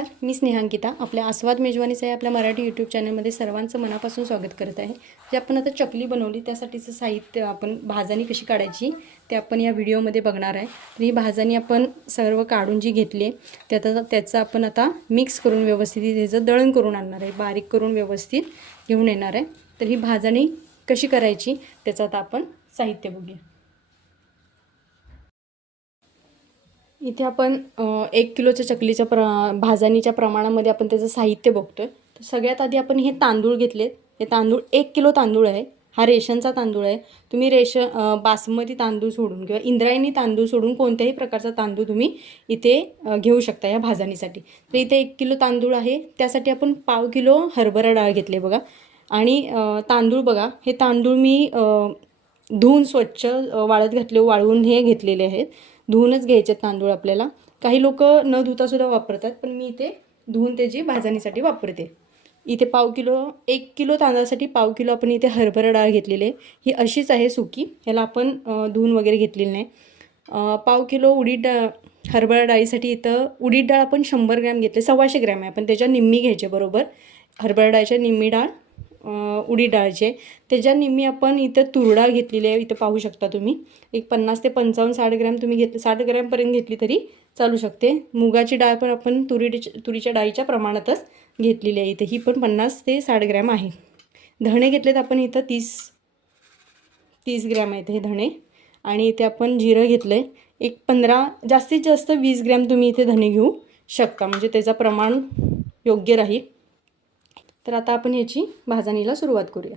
नमस्कार, मी स्नेहांकिता आपल्या आस्वाद मेजवानीचा या आपल्या मराठी यूट्यूब चॅनलमध्ये सर्वांचं मनापासून स्वागत करत आहे। जे आपण आता चकली बनवली त्यासाठीचं साहित्य आपण भाजणी कशी काढायची ते आपण या व्हिडिओमध्ये बघणार आहे। तर ही भाजणी आपण सर्व काढून जी घेतली त्याचं आपण आता मिक्स करून व्यवस्थित त्याचं दळण करून आणणार आहे, बारीक करून व्यवस्थित घेऊन येणार आहे। तर ही भाजणी कशी करायची त्याचं आता आपण साहित्य बघूया। इथे आपण 1 किलोच्या चकलीच्या भाजणीच्या प्रमाणामध्ये आपण त्याचं साहित्य बघतोय। तर सगळ्यात आधी आपण हे तांदूळ घेतलेत। हे तांदूळ 1 किलो तांदूळ आहे। हा रेशनचा तांदूळ आहे। तुम्ही बासमती तांदूळ सोडून किंवा इंद्रायणी तांदूळ सोडून कोणत्याही प्रकारचा तांदूळ तुम्ही इथे घेऊ शकता या भाजणीसाठी। तर इथे 1 किलो तांदूळ आहे, त्यासाठी आपण 1/2 किलो हरभरा डाळ घेतली बघा। आणि तांदूळ बघा, हे तांदूळ मी धुवून स्वच्छ वाळत घातले, वाळवून हे घेतलेले आहेत। धुवूनच घ्यायचे तांदूळ आपल्याला। काही लोक न धुता सुद्धा वापरतात, पण मी इथे धुवून त्याची भाजणीसाठी वापरते। इथे 1 किलो तांदळासाठी 1/2 किलो आपण इथे हरभरा डाळ घेतलेली आहे। ही अशीच आहे सुकी, ह्याला आपण धुवून वगैरे घेतलेली नाही। 1/2 किलो हरभरा डाळीसाठी इथं उडीद डाळ आपण 100 ग्रॅम घेतले, 125 ग्रॅम आहे, पण त्याच्या निम्मी घ्यायचे बरोबर। हरभरा डाळीच्या निम्मी डाळ उडीद डाळीचे, त्याच्या निम्मी आपण इथं तूर डाळ घेतलेली आहे। इथं पाहू शकता तुम्ही एक 50 ते 55 60 ग्रॅम तुम्ही घेतले, 60 ग्रॅमपर्यंत घेतली तरी चालू शकते। मुगाची डाळ पण आपण तुरीच्या डाळीच्या प्रमाणातच घेतलेली आहे। इथे ही पण 50 ते 60 ग्रॅम आहे। धणे घेतलेत आपण इथं 30 ग्रॅम आहेत हे धणे। आणि इथे आपण जिरं घेतलं आहे एक 15, जास्तीत जास्त 20 ग्रॅम तुम्ही इथे धणे घेऊ शकता, म्हणजे त्याचं प्रमाण योग्य राहील। तर आता आपण ह्याची भाजणीला सुरुवात करूया।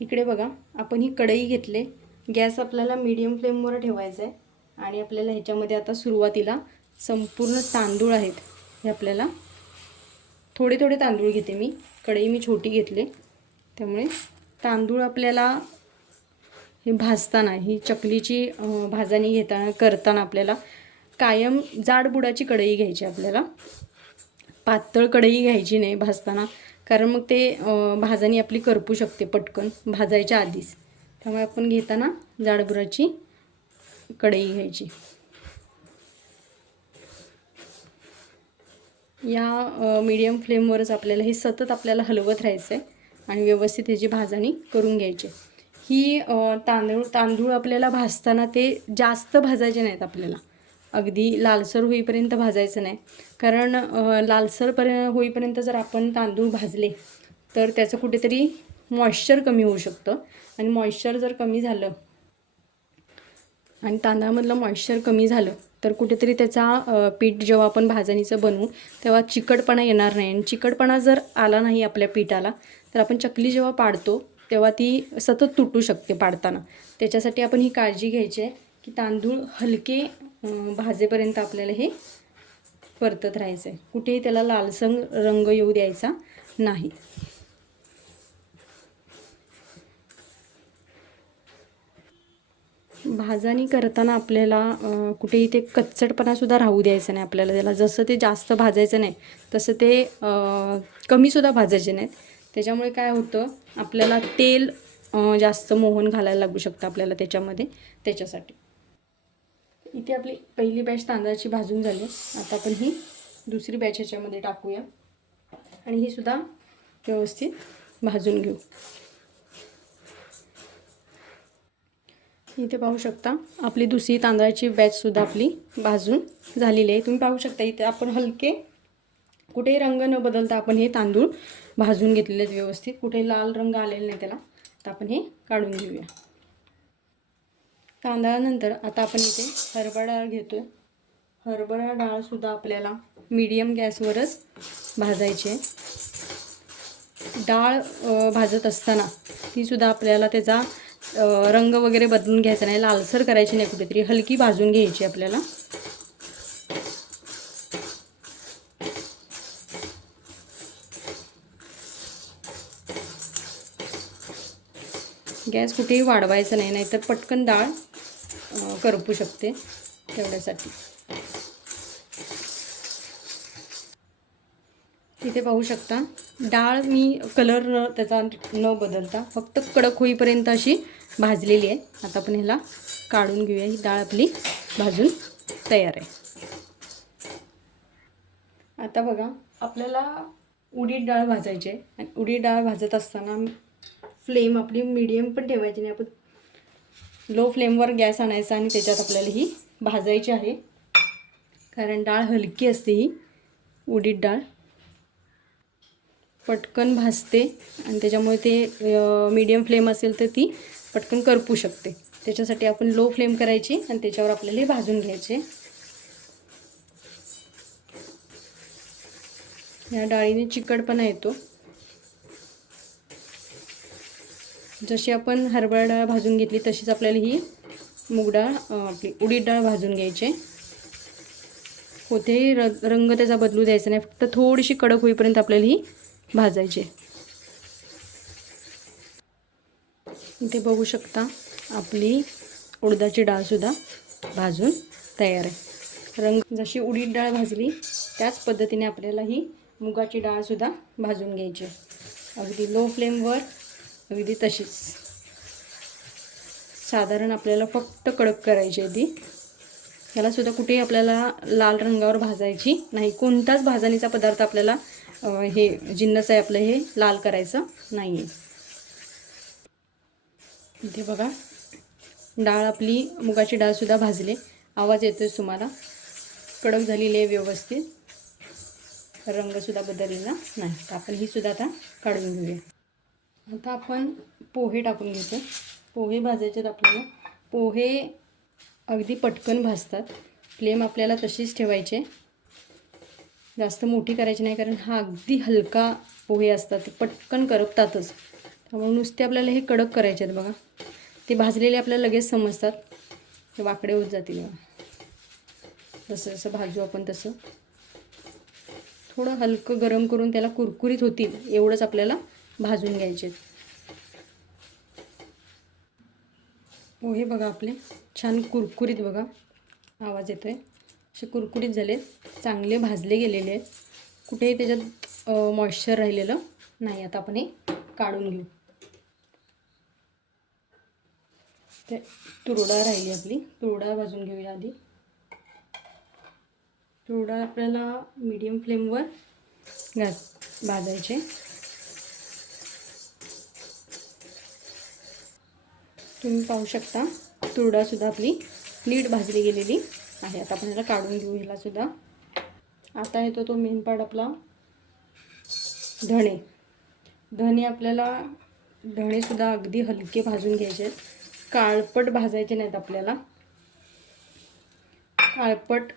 इकडे बघा, आपण ही कढई घेतले, गॅस आपल्याला मीडियम फ्लेमवर ठेवायचा आहे। आणि आपल्याला ह्याच्यामध्ये आता सुरुवातीला संपूर्ण तांदूळ आहेत, हे आपल्याला थोडे थोडे तांदूळ घेते मी, कढई मी छोटी घेतले त्यामुळे तांदूळ आपल्याला हे भाजताना, ही चकलीची भाजणी करताना आपल्याला कायम जाड बुडाची कढई घ्यायची, आपल्याला पातळ कढई घ्यायची नाही भाजताना, कारण मग ते भाजणी आपली करपू शकते पटकन भाजायच्या आधीच। त्यामुळे आपण घेताना जाडबुडाची कढई घ्यायची। या मीडियम फ्लेमवरच आपल्याला हे सतत आपल्याला हलवत राहायचं आहे आणि व्यवस्थित ह्याची भाजणी करून घ्यायची। ही तांदूळ आपल्याला भाजताना ते जास्त भाजायचे नाहीत, आपल्याला अगदी लालसर होईपर्यंत भाजायचं नाही, कारण होईपर्यंत जर आपण तांदूळ भाजले तर त्याचं कुठेतरी मॉइश्चर कमी होऊ शकतं। आणि मॉइश्चर जर कमी झालं आणि तांदळामधलं मॉइश्चर कमी झालं तर कुठेतरी त्याचा पीठ जेव्हा आपण भाजणीचं बनवू तेव्हा चिकटपणा येणार नाही। आणि चिकटपणा जर आला नाही आपल्या पिठाला तर आपण चकली जेव्हा पाडतो तेव्हा ती सतत तुटू शकते पाडताना। त्याच्यासाठी आपण ही काळजी घ्यायची आहे की तांदूळ हलके भाजेपर्यंत आपल्याला हे परतत राहायचं आहे, कुठेही त्याला लालसर रंग येऊ द्यायचा नाही। भाजणी करताना आपल्याला कुठेही ते कच्चटपणासुद्धा राहू द्यायचं नाही आपल्याला। त्याला जसं ते जास्त भाजायचं नाही तसं ते कमीसुद्धा भाजायचे नाहीत। त्याच्यामुळे काय होतं, आपल्याला तेल जास्त मोहन घालायला लागू शकतं आपल्याला त्याच्यामध्ये, त्याच्यासाठी। इथे आपली पहिली बॅच तांदळाची भाजून झाली, आता आपण ही दुसरी बॅच ह्याच्यामध्ये टाकूया आणि ही सुद्धा व्यवस्थित भाजून घेऊ। इथे पाहू शकता आपली दुसरी तांदळाची बॅचसुद्धा आपली भाजून झालेली आहे। तुम्ही पाहू शकता इथे आपण हलके, कुठेही रंग न बदलता आपण हे तांदूळ भाजून घेतलेले आहेत व्यवस्थित, कुठेही लाल रंग आलेला नाही त्याला। तर आपण हे काढून घेऊया। तांदळानंतर आता आपण इथे हरभरा डाळ घेतोय। हरभरा डाळसुद्धा आपल्याला मीडियम गॅसवरच भाजायची आहे। डाळ भाजत असताना तीसुद्धा आपल्याला त्याचा रंग वगैरे बदलून घ्यायचा नाही, लालसर करायची नाही, कुठेतरी हलकी भाजून घ्यायची आपल्याला। गॅस कुठेही वाढवायचा नाही, नाहीतर पटकन डाळ करपू शकते, तेवढ्यासाठी। इथे पाहू शकता डाळ मी कलर त्याचा न बदलता फक्त कडक होईपर्यंत अशी भाजलेली आहे। आता आपण ह्याला काढून घेऊया। ही डाळ आपली भाजून तयार आहे। आता बघा आपल्याला उडीद डाळ भाजायची आहे आणि उडीद डाळ भाजत असताना फ्लेम आपली मीडियम पण ठेवायची नाही, आपण लो फ्लेमवर गॅस आणायचा आणि त्याच्यात आपल्याला ही भाजायची आहे, कारण डाळ हलकी असते ही उडीद डाळ, पटकन भाजते आणि त्याच्यामुळे ते मीडियम फ्लेम असेल तर ती पटकन करपू शकते. त्याच्यासाठी आपण लो फ्लेम करायची आणि त्याच्यावर आपल्याला हे भाजून घ्यायचे. या डाळीने चिकटपणा येतो. जशी आपण हरभरा डाळ भाजून घेतली तशीच आपल्याला ही मूग डाळ आपली उडीद डाळ भाजून घ्यायची. होते रंग त्याचा बदलू द्यायचा नाही, फक्त थोडीशी कडक होईपर्यंत आपल्याला ही भाजायची. इथे बघू शकता आपली उडदाची डाळसुद्धा भाजून तयार आहे. रंग जशी उडीद डाळ भाजली त्याच पद्धतीने आपल्याला ही मुगाची डाळसुद्धा भाजून घ्यायची. अगदी लो फ्लेमवर, अगदी तशीच. साधारण आपल्याला फक्त कडक करायची आहे ती. यालासुद्धा कुठेही आपल्याला लाल रंगावर भाजायची नाही. कोणताच भाजणीचा पदार्थ आपल्याला हे जिन्नस आहे आपलं हे लाल करायचं नाही आहे. इथे बघा डाळ आपली मुगाची डाळसुद्धा भाजले. आवाज येतोय तुम्हाला. कडक झालेली आहे व्यवस्थित, रंगसुद्धा बदललेला नाही. तर आपण ही सुद्धा आता काढून घेऊया. आता आपण पोहे टाकून घेतो. पोहे भाजायचे आपल्याला. पोहे अगदी पटकन भाजतात. फ्लेम आपल्याला तशीच ठेवायचे, जास्त मोठी करायची नाही, कारण हा अगदी हलका पोहे असतात, ते पटकन करपतातच. त्यामुळे नुसते आपल्याला हे कडक करायचे आहेत. बघा ते भाजलेले आपल्याला लगेच समजतात, ते वाकडे होत जातील. जसं जसं भाजू आपण तसं थोडं हलकं गरम करून त्याला कुरकुरीत होतील एवढंच आपल्याला भाजून घ्यायचे. पोहे बघा आपले छान कुरकुरीत, बघा आवाज येतोय, असे कुरकुरीत झाले, चांगले भाजले गेलेले आहेत. कुठेही त्याच्यात मॉइश्चर राहिलेलं नाही. आता आपण हे काढून घेऊ. ते तुरडाळ राहिली आपली, तुरडाळ भाजून घेऊया आधी. तुरडाळ आपल्याला मीडियम फ्लेमवर भाजायचे. तुम्ही पाहू शकता तुरडाळसुद्धा आपली नीट भाजली गेलेली आहे. आता आपण ह्याला काढून घेऊ ह्यालासुद्धा. आता येतो तो मेन पार्ट आपला, धणे. धणे आपल्याला धणेसुद्धा अगदी हलके भाजून घ्यायचे आहेत. काळपट भाजायचे नाहीत आपल्याला. काळपट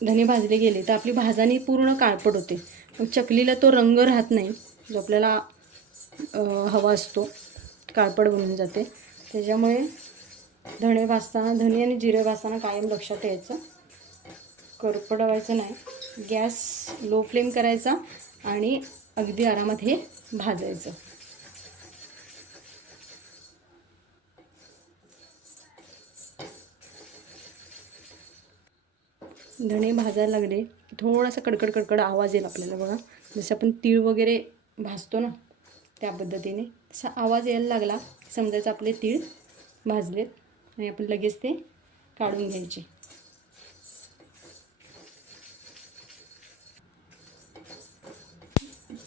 धणे भाजले गेले तर आपली भाजणी पूर्ण काळपट होते. मग चकलीला तो रंग राहत नाही जो आपल्याला हवा असतो, काळपट बनून जाते. त्याच्यामुळे धणे भाजताना, धणे आणि जिरे भाजताना कायम लक्षात यायचं, करपट व्हायचं नाही. गॅस लो फ्लेम करायचा आणि अगदी आरामात हे भाजायचं. धणे भाजायला लागले की थोडासा कडकड कडकड आवाज येईल आपल्याला. बघा जसं आपण तीळ वगैरे भाजतो ना त्या पद्धतीने तसा आवाज यायला लागला की समजायचं आपले तीळ भाजलेत आणि आपण लगेच ते काढून घ्यायचे.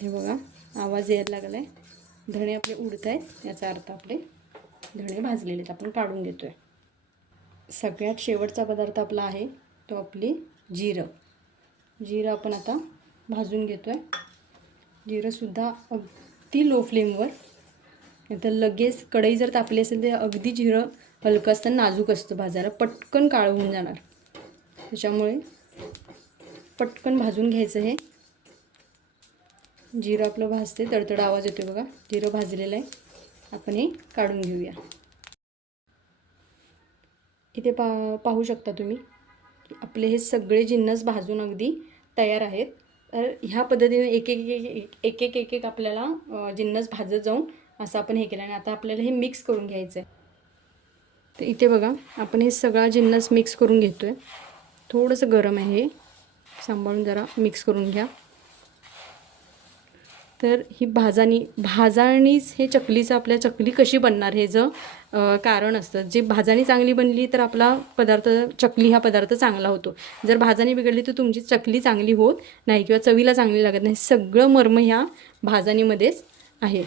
हे बघा आवाज यायला लागला आहे, धणे आपले उडत आहेत, याचा अर्थ आपले धणे भाजलेले आहेत. आपण काढून घेतो आहे. सगळ्यात शेवटचा पदार्थ आपला आहे तो आपली जिरं. जिरं आपण आता भाजून घेतो आहे. जिरंसुद्धा अगदी लो फ्लेमवर, नाही तर लगेच कढई जर तापली असेल तर अगदी जिरं हलकं असतं, नाजूक असतं, भाजायला पटकन काळं होऊन जाणार. त्याच्यामुळे पटकन भाजून घ्यायचं. हे जिरं आपलं भाजते, तडतड आवाज येतो बघा, जिरं भाजलेलं आहे. आपण हे काढून घेऊया. इथे पाहू शकता तुम्ही की आपले हे सगळे जिन्नस भाजून अगदी तयार आहेत. तर ह्या पद्धतीने एक एक एक एक एक एक एक आपल्याला जिन्नस भाजत जाऊन असं आपण हे केलं. आणि आता आपल्याला हे मिक्स करून घ्यायचं आहे. तर इथे बघा आपण हे सगळा जिन्नस मिक्स करून घेतो आहे. थोडंसं गरम आहे, हे सांभाळून जरा मिक्स करून घ्या. तर ही भाजाणीच हे चकलीचं आपल्या चकली कशी बनणार हे जं कारण असतं. जे भाजाणी चांगली बनली तर आपला पदार्थ चकली हा पदार्थ चांगला होतो. जर भाजाणी बिघडली तर तुमची चकली चांगली होत नाही किंवा चवीला चांगली लागत नाही. सगळं मर्म ह्या भाजाणीमध्येच आहे.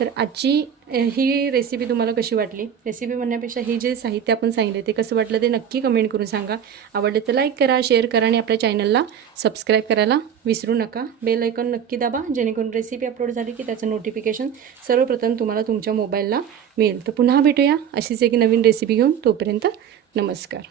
तर आजची ही रेसिपी तुम्हाला कशी वाटली? रेसिपी म्हणण्यापेक्षा हे जे साहित्य आपण सांगितले ते कसं वाटलं ते नक्की कमेंट करून सांगा. आवडले तर लाईक करा, शेअर करा आणि आपल्या चॅनलला सबस्क्राईब करायला विसरू नका. बेल आयकॉन नक्की दाबा, जेणेकरून रेसिपी अपलोड झाली की त्याचं नोटिफिकेशन सर्वप्रथम तुम्हाला तुमच्या मोबाईलला मिळेल. तर पुन्हा भेटूया अशीच एक नवीन रेसिपी घेऊन. तोपर्यंत नमस्कार.